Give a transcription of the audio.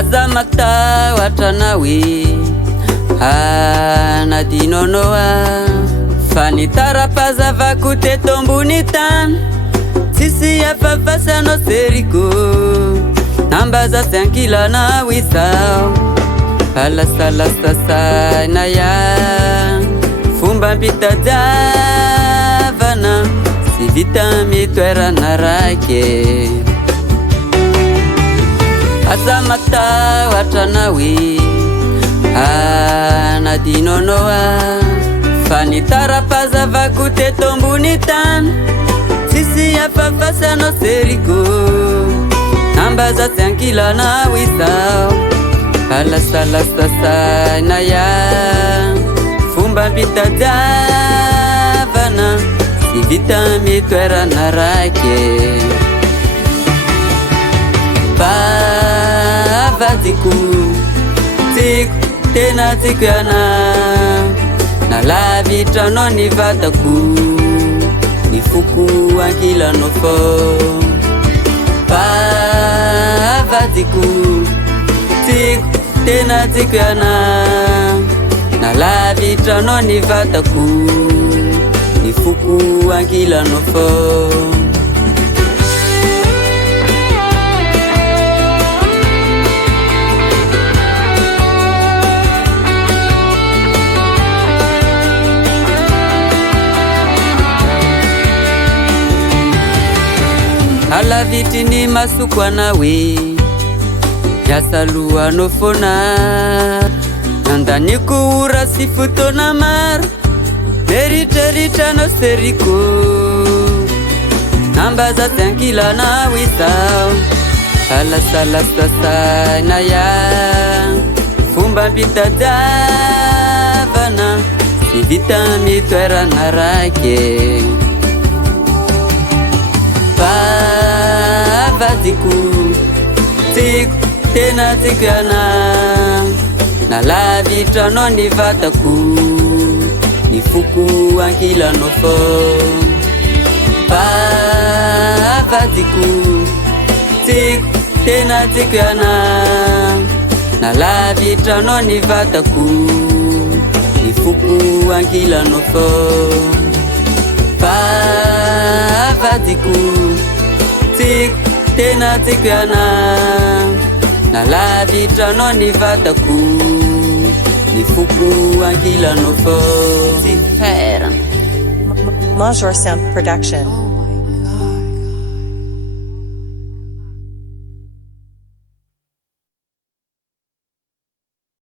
Azamata watanawi Nadinonoa Fanitara pazava kute tombunitan Sisi ya fafasa no seriko Nambaza senkila na wisao Alasalasasa na ya Fumba pita javana Sivita mitwera narake Azamata watanawi Nadinonoa Fanitara pazava kute tombunitan Sisi ya fafasa no seriko Nambaza senkila na wisao Alasalasasa na ya Fumba pita javana Sivita mitwera narake Bavaziku Tiku tena tiku yana Na la vitra no ni vataku Ni fuku ankila no fo Bavaziku Tiku tena tiku yana Na la vitra no ni vataku Ni fuku ankila no fo Ala viti ni masukwa nawe Yasalua nofona Nandani kuura sifuto na mar Merita no seriko Nambaza senkila na wisao Alasalasasa na ya Fumba pita javana Sivita mitwera narake Bavaziku Tiku tena tiku yana Na la vitra no ni vataku Ni fuku ankila no fo Bavaziku Tiku tena tiku yana Na la vitra no ni vataku Ni fuku ankila no fo Bavaziku Tiku tena tiku yana Na la vitra no ni vataku Ni fuku ankila no fo Major Sound Production.